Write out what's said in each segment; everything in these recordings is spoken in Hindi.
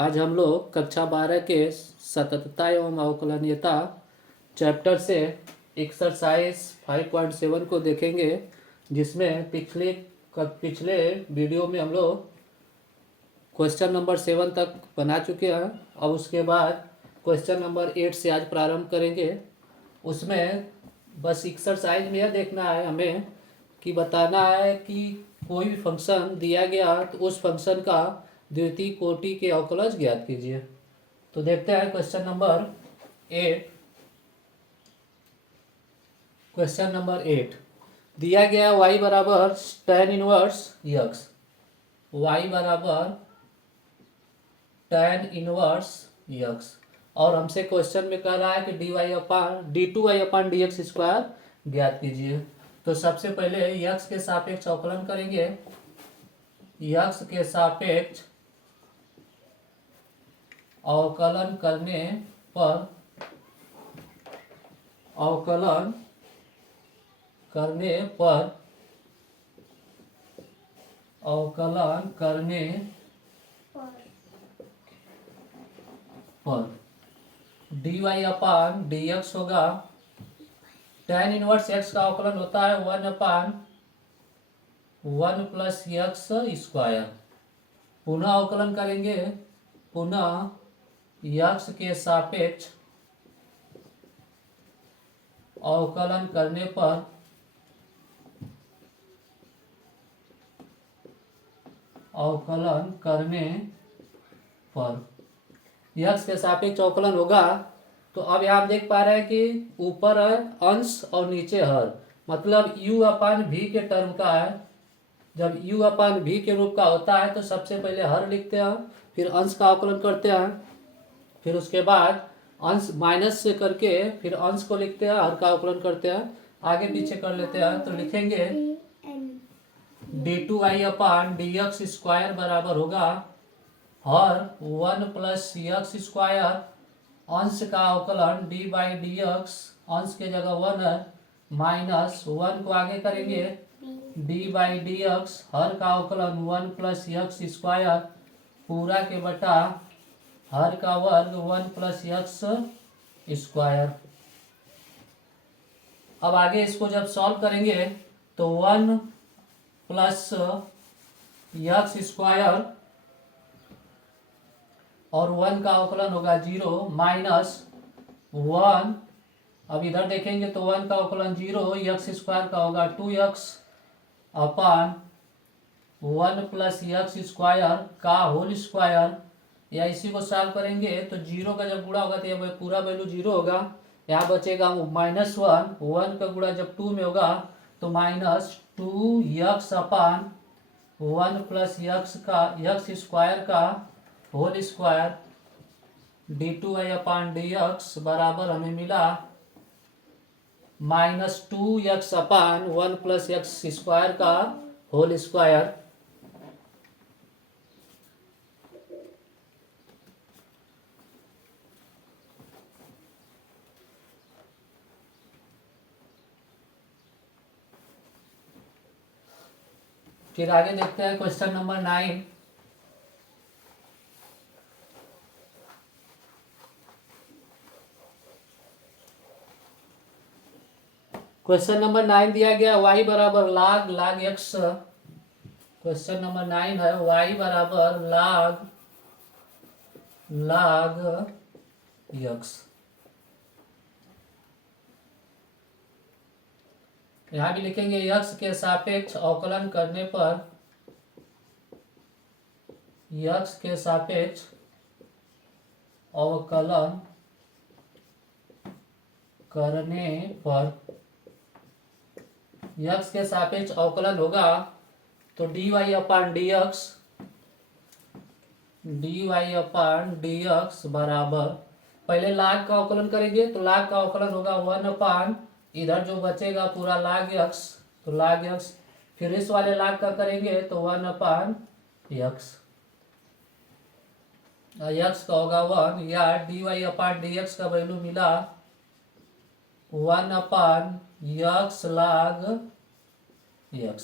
आज हम लोग कक्षा 12 के सततता एवं अवकलनीयता चैप्टर से एक्सरसाइज 5.7 को देखेंगे, जिसमें पिछले वीडियो में हम लोग क्वेश्चन नंबर 7 तक बना चुके हैं। अब उसके बाद क्वेश्चन नंबर 8 से आज प्रारंभ करेंगे। उसमें बस एक्सरसाइज में यह देखना है हमें कि बताना है कि कोई भी फंक्शन दिया गया तो उस फंक्शन का द्वितीय कोटि के अवकलज ज्ञात कीजिए। तो देखते हैं क्वेश्चन नंबर 8। क्वेश्चन नंबर 8 दिया गया y बराबर tan इनवर्स यक्स, y बराबर tan इनवर्स यक्स, और हमसे क्वेश्चन में कह रहा है कि d2y/dx स्क्वायर ज्ञात कीजिए। तो सबसे पहले यक्स के सापेक्ष अवकलन करेंगे। यक्स के सापेक्ष अवकलन करने पर dy/dx होगा। tan इनवर्स x का अवकलन होता है 1/1 प्लस यक्स स्क्वायर। पुनः अवकलन करेंगे, पुनः यक्स के सापेक्ष अवकलन करने पर यक्स के सापेक्ष अवकलन होगा। तो अब यहाँ देख पा रहे हैं कि ऊपर है अंश और नीचे हर, मतलब u/v के टर्म का है। जब u/v के रूप का होता है तो सबसे पहले हर लिखते हैं, फिर अंश का अवकलन करते हैं, फिर उसके बाद अंश माइनस से करके फिर अंश को लिखते हैं, हर का अवकलन करते हैं, आगे पीछे कर लेते हैं। तो लिखेंगे d2y/dx स्क्वायर बराबर होगा हर 1 प्लस यक्स स्क्वायर, अंश का अवकलन d/dx, अंश के जगह 1 है, माइनस 1 को आगे करेंगे d/dx, हर का अवकलन 1 प्लस यक्स स्क्वायर पूरा के बटा हर का वर्ग 1 प्लस यक्स स्क्वायर। अब आगे इसको जब सॉल्व करेंगे तो 1 प्लस यक्स स्क्वायर और 1 का अवकलन होगा 0 माइनस 1। अब इधर देखेंगे तो 1 का अवकलन 0, यक्स स्क्वायर का होगा 2x अपान 1 प्लस यक्स स्क्वायर का होल स्क्वायर, या इसी को सॉल्व करेंगे तो 0 का जब गुणा होगा तो यह पूरा वैल्यू 0 होगा। यहाँ बचेगा -1, 1 का गुणा जब 2 में होगा तो -2x अपान 1 प्लस यक्स स्क्वायर का होल स्क्वायर d2y/dx बराबर हमें मिला -2x अपान 1 प्लस यक्स स्क्वायर का होल स्क्वायर। फिर आगे देखते हैं क्वेश्चन नंबर 9। क्वेश्चन नंबर 9 दिया गया y बराबर log x। क्वेश्चन नंबर 9 है y बराबर log x। यहाँ भी लिखेंगे यक्स के सापेक्ष अवकलन करने पर, यक्स के सापेक्ष अवकलन करने पर यक्स के सापेक्ष अवकलन होगा तो dy/dx बराबर, पहले लाग का अवकलन करेंगे तो लाग का अवकलन होगा 1 अपान, इधर जो बचेगा पूरा log x, तो log x, फिर इस वाले लाग का करेंगे तो 1 अपान x, x का होगा 1, या dy/dx का वैल्यू मिला 1 अपान x log x।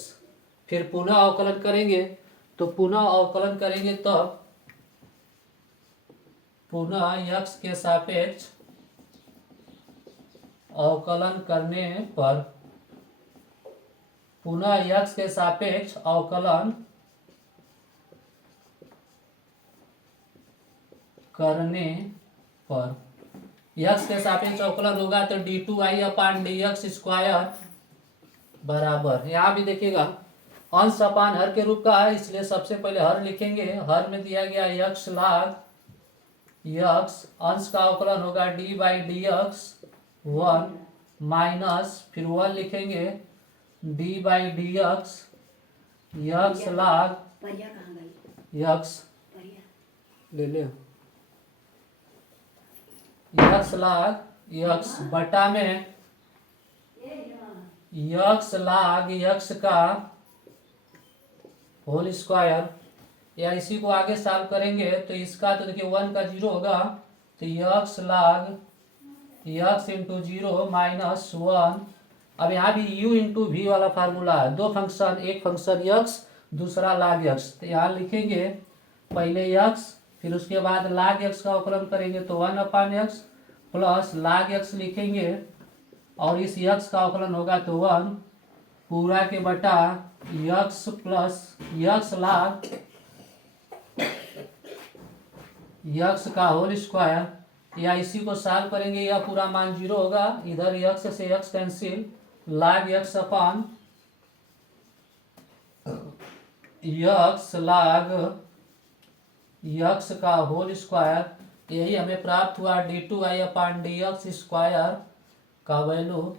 फिर पुनः अवकलन करेंगे तो पुनः अवकलन करेंगे तब पुनः x के सापेक्ष अवकलन करने पर, पुनः x के सापेक्ष अवकलन करने पर x के सापेक्ष अवकलन होगा तो d2i/dx² बराबर, यहाँ भी देखिएगा अंश अपान हर के रूप का है, इसलिए सबसे पहले हर लिखेंगे। हर में दिया गया x log x, अंश का अवकलन होगा d/dx 1 माइनस फिर 1 लिखेंगे d/dx x log x ले ले x log x बटा में x log x का होल स्क्वायर, या इसी को आगे सॉल्व करेंगे तो इसका तो देखिए 1 का 0 होगा तो x log x into 0 minus 1। अब यहाँ भी u इंटू v वाला फार्मूला है, दो फंक्शन, एक फंक्शन x दूसरा log x, तो यहाँ लिखेंगे पहले x फिर उसके बाद log x का अवकलन करेंगे तो 1/x प्लस log x लिखेंगे और इस x का अवकलन होगा तो 1 पूरा के बटा x plus x log x का होल स्क्वायर, या इसी को सॉल्व करेंगे या पूरा मान 0 होगा, इधर x से x कैंसिल log x अपान x log x का होल स्क्वायर, यही हमें प्राप्त हुआ d2i/dx² का वैल्यू,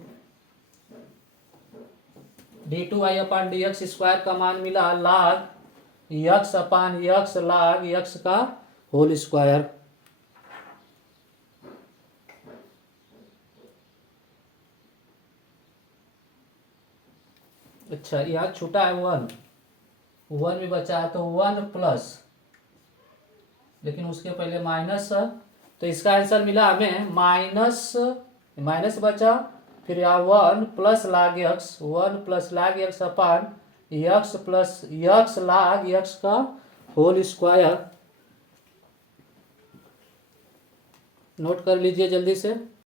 d2i/dx² का मान मिला log x अपान x log x का होल स्क्वायर। अच्छा यहाँ छूटा है 1 भी बचा है तो 1 प्लस, लेकिन उसके पहले माइनस, तो इसका आंसर मिला हमें माइनस बचा, फिर यहाँ 1 प्लस log x अपान x plus x log x का होल स्क्वायर। नोट कर लीजिए जल्दी से।